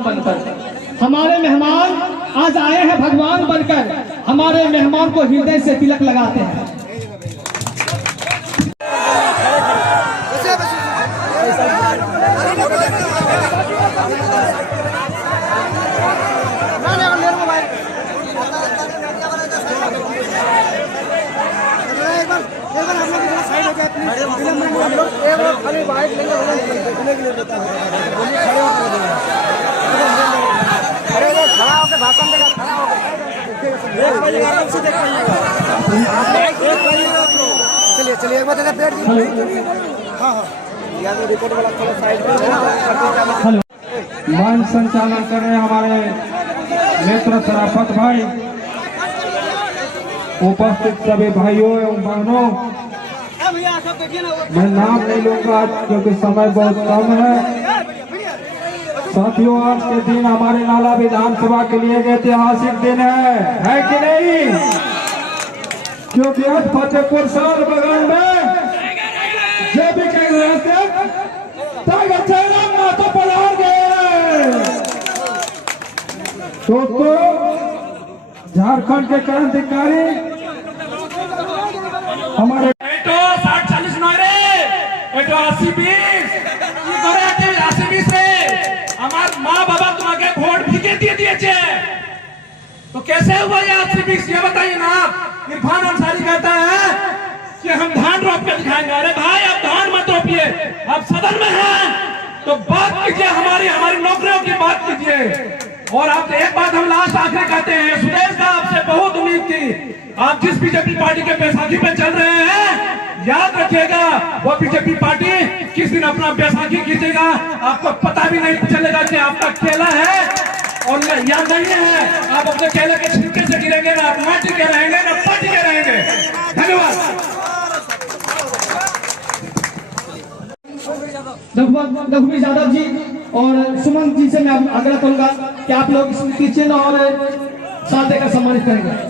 बनकर हमारे मेहमान आज आए हैं भगवान बनकर, हमारे मेहमान को हृदय से तिलक लगाते हैं। चलिए एक बार पेड़ रिपोर्ट वाला थोड़ा साइड में। मान संचालन कर रहे हमारे मित्र शराफत भाई, उपस्थित सभी भाइयों एवं बहनों, मैं नाम नहीं लूंगा क्योंकि समय बहुत कम है। साथियों, आज के दिन हमारे नाला विधानसभा के लिए ऐतिहासिक दिन है कि नहीं? क्योंकि आज फतेहपुर शहर बगल में जो भी कह रहे थे तो पधार गए। दोस्तों, झारखंड के क्रांतिकारी हमारे 60-40 नरे 80-20 আমার মা বাবা তোমাকে ভোট ভিগে দিয়ে দিয়েছে, तो कैसे हुआ ये 80-20? ये बताइए ना। इरफान अंसारी कहता है कि हम धान रोप के दिखाएंगे। अरे भाई, आप धान मत रोपिए, आप सदन में हैं तो बात कीजिए, हमारी नौकरियों की बात कीजिए। और आप एक बात हम लास्ट आखिर कहते हैं, सुदेश का आपसे बहुत उम्मीद थी। आप जिस बीजेपी पार्टी के बैसाखी पे चल रहे हैं, याद रखिएगा वो बीजेपी पार्टी किस दिन अपना बैसाखी खींचेगा आपको पता भी नहीं चलेगा कि आपका केला है और या नहीं है। आप अपने केले के छिलके से गिरेंगे ना, आप माटी के रहेंगे ना पार्टी के रहेंगे। धन्यवाद। रघुवीर यादव जी और सुमन जी से मैं आग्रह करूंगा कि आप लोग स्मृति चिन्ह और साथ देकर सम्मानित करेंगे।